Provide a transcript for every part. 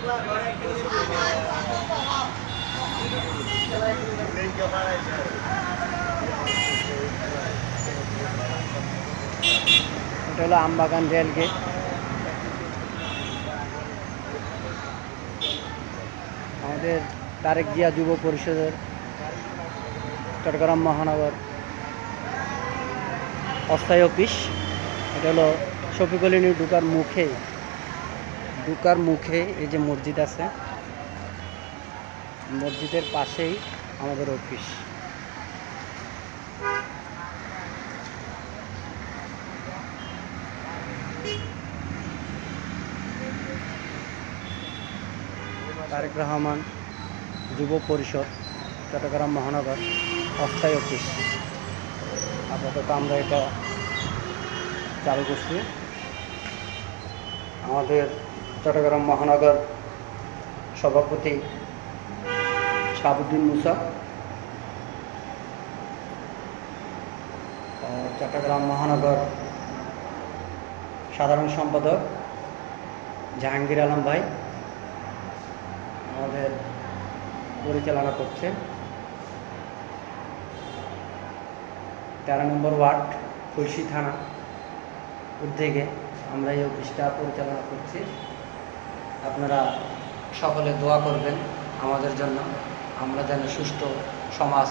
এটা হলো আমবাগান রেলগেট। আমাদের তারেক জিয়া যুব পরিষদের চট্টগ্রাম মহানগর অস্থায়ী অফিস। এটা হলো শফিকুল ইউনি ঢুকার মুখে এই যে মসজিদ আছে, মসজিদের পাশেই আমাদের অফিস। তারেক রহমান যুব পরিষদ চট্টগ্রাম মহানগর অস্থায়ী অফিস। আপাতত আমরা এটা চালু করছি। আমাদের চট্টগ্রাম মহানগর সভাপতি শাহাবুদ্দিন মুসা, চট্টগ্রাম মহানগর সাধারণ সম্পাদক জাহাঙ্গীর আলম ভাই আমাদের পরিচালনা করছে। 13 নম্বর ওয়ার্ড খুলশী থানা উদ্যোগে আমরা এই অফিসটা পরিচালনা করছি। আপনারা সকলে দোয়া করবেন আমাদের জন্য, আমরা যেন সুষ্ঠু সমাজ,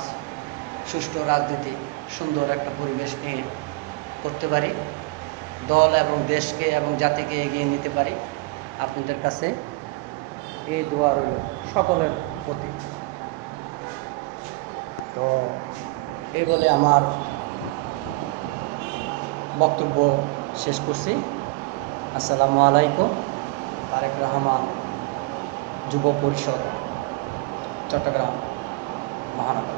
সুষ্ঠু রাজনীতি, সুন্দর একটা পরিবেশ নিয়ে করতে পারি, দল এবং দেশকে এবং জাতিকে এগিয়ে নিতে পারি। আপনাদের কাছে এই দোয়া রইল সকলের প্রতি। তো এই বলে আমার বক্তব্য শেষ করছি। আসসালামু আলাইকুম। তারেক রহমান যুব পরিষদ চট্টগ্রাম মহানগর।